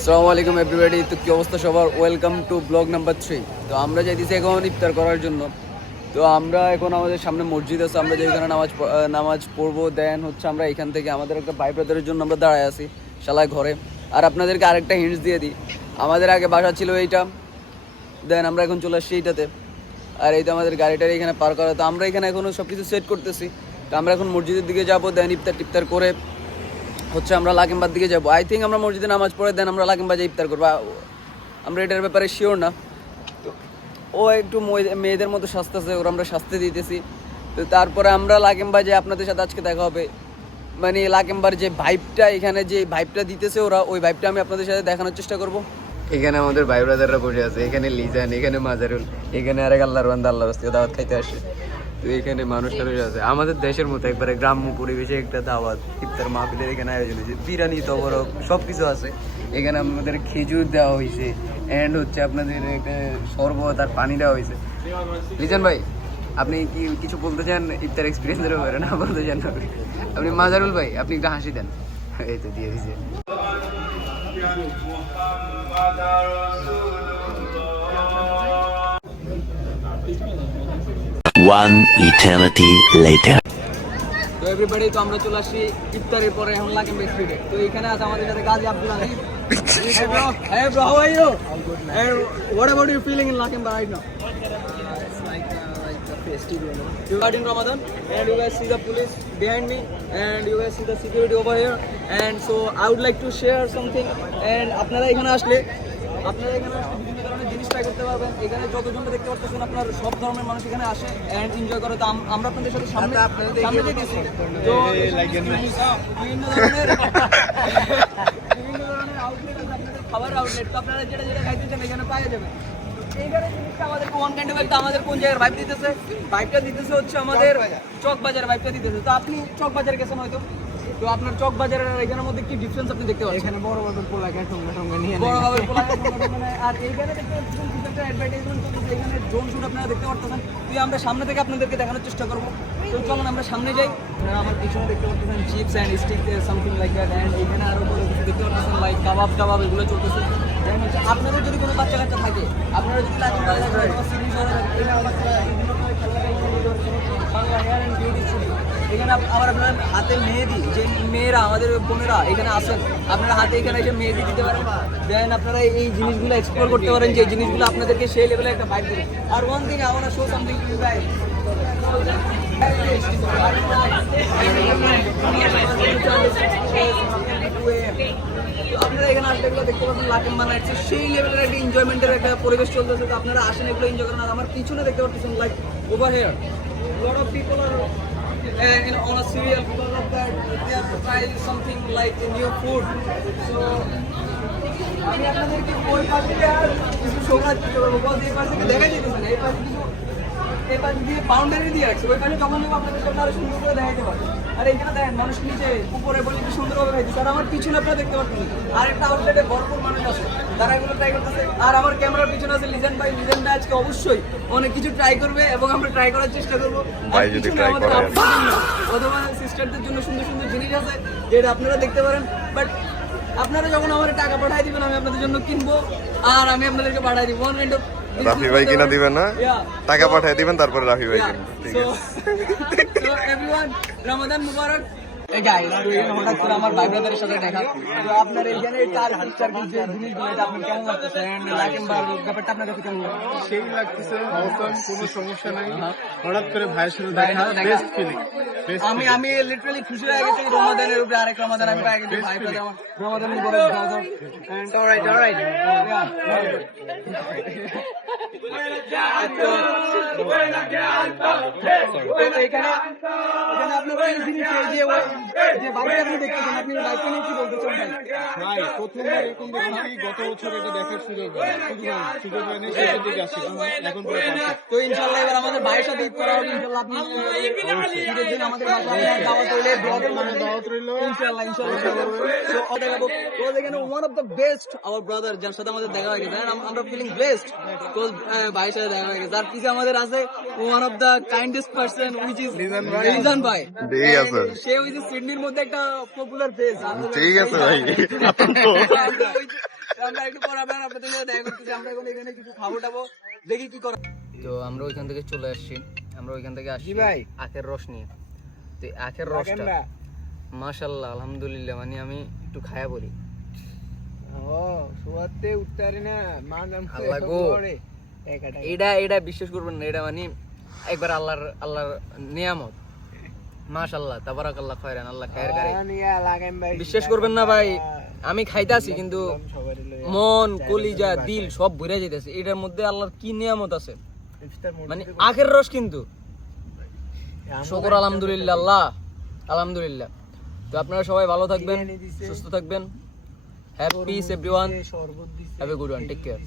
আসসালামু আলাইকুম এভরিবডি। তো কি অবস্থা সবার? Welcome to blog number 3। তো আমরা যাইতেছি এখন ইফতার করার জন্য। তো আমরা এখন আমাদের সামনে মসজিদ আছে, আমরা যেখানে নামাজ পড়বো। দেন হচ্ছে আমরা এখান থেকে আমাদের একটা ভাই ব্রাদারের জন্য আমরা দাঁড়ায় আছি শালায় ঘরে। আর আপনাদেরকে আরেকটা হিন্টস দিয়ে দিই, আমাদের আগে বাসা ছিল এইটা, দেন আমরা এখন চলে আসছি এইটাতে। আর এই তো আমাদের গাড়িটার এখানে পার করা। তো আমরা এখানে এখনও সব কিছু সেট করতেছি। তো আমরা এখন মসজিদের দিকে যাবো, দেন ইফতার করে হচ্ছে আমরা লাকিমবাদ দিকে যাবো। আই থিঙ্ক আমরা মসজিদে নামাজ পড়ে দেন আমরা লাকিমবাজে ইফতার করবো। আমরা এটার ব্যাপারে শিওর না। তো ও একটু মেয়েদের মতো সাজতেছে, ওরা আমরা সাজতে দিতেছি। তো তারপরে আমরা লাকিমবাজে আপনাদের সাথে আজকে দেখা হবে। মানে লাকিমবার যে ভাইবটা, এখানে যে ভাইবটা দিতেছে ওরা, ওই ভাইবটা আমি আপনাদের সাথে দেখানোর চেষ্টা করব। এখানে আমাদের ভাই ব্রাদাররা বসে আছে, এখানে লিজান, এখানে মাজারুল, এখানে আরেক আল্লাহর বান্দা আল্লাহর রাস্তায় দাওয়াত খাইতে আসে। তো এখানে মানুষ টানুষ আছে, আমাদের দেশের মতো একবারে গ্রাম্য পরিবেশে একটা দাওয়াত ইফতার মাহফিলের এখানে আয়োজন হয়েছে। বিরিয়ানি তবরক সব কিছু আছে এখানে। আমাদের খেজুর দেওয়া হয়েছে, অ্যান্ড হচ্ছে আপনাদের একটা শরবত আর পানি দেওয়া হয়েছে। লিজান ভাই, আপনি কি কিছু বলতে চান ইফতার এক্সপিরিয়েন্সের ব্যাপারে? না বলতে চান না আপনি? মাজারুল ভাই, আপনি একটু হাসি দেন। এই তো দিয়ে দিয়েছে। One eternity later. তো এভরিবডি, তো আমরা চলে আসছি ইফতারের পরে এখন লাকিম স্ট্রিটে। তো এখানে আছে আমাদের সাথে Gazi Abdul Ali. Hey bro, how are you? And what about you feeling in Lakemba right now? It's like a festival. You are in Ramadan, and you guys see the police behind me, and you guys see the security over here. And so I would like to share something. And আপনারা এখানে আসলে বিভিন্ন ধরনের জিনিস try করতে পারবেন। এখানে যতজনটা দেখতে পাচ্ছেন আপনার সব ধরনের মানুষ এখানে আসে এন্ড এনজয় করে। তো আমরা আপনাদের সাথে সামনে যেতেছি। তো বিভিন্ন ধরনের আউটলেট আছে, আপনাদের খাবার আউটলেট। তো আপনারা যেটা খাইতে চান এখানে পাওয়া যাবে। এইখানে জিনিসটা আমাদেরকে ওয়ান কাইন্ড অফ একটা আমাদের কোন জায়গার ভাইব দিতেছে? ভাইবটা দিতেছে হচ্ছে আমাদের চক বাজার ভাইবটা দিতেছে। তো আপনি চক বাজার গেছেন হয়তো, তো আপনার চক বাজারের আর এখানের মধ্যে কি ডিফারেন্স আপনি দেখতে পাচ্ছেন? এখানে বড় বড় পোলাকে সঙ্গে নিয়ে বড় ভাবে পোলাকে আর এইখানে দেখতে পাচ্ছেন কিছু একটা অ্যাডভার্টাইজমেন্ট চলতেছে, এখানে ড্রোন শুট আপনারা দেখতে পাচ্ছেন। তো আমরা সামনে থেকে আপনাদেরকে দেখানোর চেষ্টা করবো। তো চলুন আমরা সামনে যাই। আপনারা আমার পিছনে দেখতে পাচ্ছেন chips and stick something like that. And এখানে আরও বড় কিছু দেখতে পাচ্ছেন লাইক কাবাব এগুলো চলতেছে। দেন হচ্ছে আপনাদের যদি কোনো বাচ্চা কাচ্চা থাকে, আপনারা যদি লাগে এখানে আবার আপনার হাতে মেহেদি, যে মেয়েরা আমাদের বোনেরা এখানে আসেন, আপনারা হাতে এখানে এসে মেহেদি দিতে পারেন। দেন আপনারা এই জিনিসগুলো এক্সপ্লোর করতে পারেন, যে জিনিসগুলো আপনাদেরকে সেই লেভেলে একটা ভাইব দেবে। আর one thing I want to show something to you guys. আপনারা এখানে আসলে এগুলো দেখতে পাচ্ছেন লাকিম্বা নাইটসে সেই লেভেলের একটা এনজয়মেন্টের একটা পরিবেশ চলতেছে। তো আপনারা আসেন, এগুলো এনজয় করেন। আর আমার পিছনে দেখতে পাচ্ছেন like over here lot of people are on a serial because of that they have to try something like a new food. So আমি আপনাদেরকে ওই পাশে আর কিছু শোনার চেষ্টা করবো, বলতে এই পাশে দেখা যেতেছে না, এই পাশে কিছু এই পাশে দিয়ে বাউন্ডারি দিয়ে রাখছে। ওই পাশে যখন যাবো আপনাদের সামনে আরো সুন্দর করে দেখাইতে পারবো। আর এখানে দেখেন মানুষ নিচে উপরে বলে কি সুন্দরভাবে খাইতেছে। আর আমার পিছনে আপনারা দেখতে পাচ্ছেন আর একটা আউটলেটে ভরপুর মানুষ আছে, তারা এগুলো ট্রাই করতেছে। আর আমার ক্যামেরার পিছনে আছে লিজেন ভাই। লিজেন ভাই আজকে অবশ্যই অনেক কিছু ট্রাই করবে এবং আমরা ট্রাই করার চেষ্টা করবো। ভাই যদি ট্রাই করে অথবা সিস্টারদের জন্য সুন্দর সুন্দর জিনিস আছে যেটা আপনারা দেখতে পারেন। বাট আপনারা যখন আমার টাকা পাঠাই দিবেন, আমি আপনাদের জন্য কিনবো আর আমি আপনাদেরকে পাঠাই দিব। ওয়ান কাইন্ড অফ রাফি ভাই কিনা দিবেন না, টাকা পাঠিয়ে দিবেন, তারপরে রাফি ভাই কিনা। ঠিক আছে। So everyone, রমাদান মুবারক। এই গাইস, হঠাৎ করে আমার ভাই ব্রাদারের সাথে দেখা। তো আপনার এইখানে টার্কিশ যে জিনিসগুলো, এটা আপনি কেমন লাগতেছে? লাকিম বা ব্যাপারটা আপনার কাছে কেমন লাগে? সেই লাগতেছে, অবশ্যই কোনো সমস্যা নাই। হঠাৎ করে ভাইয়ের সাথে দেখা, বেস্ট ফিলিং। আমি লিটারালি খুশি হয়ে গেছি রমাদানের উপরে আরেক রমাদান আমি পাই গেছি। ভাই ব্রাদার আমার রমাদান মুবারক। এন্ড অলরাইট এখানে আপনার এই জিনিস যে বাইকটা আপনি দেখতেছেন, আপনি বাইকটা নিয়ে কি বলতে চান? ভাই প্রথমবার এরকম দেখি, গত বছর এটা দেখার সুযোগ হয়নি, শেষের দিকে আসছি, এখন পরে তো ইনশাআল্লাহ এবার আমাদের ভাইয়ের সাথে ঈদ করা হবে। ইনশাআল্লাহ আপনি ঈদের দিন আমাদের বাসায় দাওয়াত রইলে, ব্লগের মানে দাওয়াত রইলো। ইনশাআল্লাহ তো দেখাবো। তো দেখেন one of the best hour brother, যার সাথে আমাদের দেখা হয়ে গেছে। আমরা ফিলিং ব্লেসড বিকজ ভাইয়ের সাথে দেখা হয়ে গেছে। আর পিছে আমাদের আছে one of the kindest person which is Lizon ভাই। ঠিক আছে, সে ওই যে সিডনির মধ্যে একটা পপুলার ফেস। ঠিক আছে ভাই। আমরা একটু পর আবার আপনাদের সাথে দেখা করতেছি। আমরা এখন এখানে কিছু খাবো টাবো, দেখি কি করা। তো আমরা ওইখান থেকে চলে আসছি, আমরা ওইখান থেকে আসছি ভাই আখের রস নিয়ে। তো এই আখের রসটা মাশাআল্লাহ আলহামদুলিল্লাহ, মানে আমি একটু খায়া বলি আল্লাহ গো। এটা বিশ্বাস করবেন না, এটা মানে একবার আল্লাহর নিয়ামত। মাশাআল্লাহ তাবারাকাল্লাহ খায়রান, আল্লাহ খায়ের করে। বিশ্বাস করবেন না ভাই, আমি খাইতাছি কিন্তু মন কলিজা দিল সব ভরে যাইতেছে। এটার মধ্যে আল্লাহর কি নিয়ামত আছে, মানে আখের রস কিন্তু। শুকর আলহামদুলিল্লাহ, আল্লাহ আলহামদুলিল্লাহ। তো আপনারা সবাই ভালো থাকবেন, সুস্থ থাকবেন। Have peace everyone, have a good one, take care.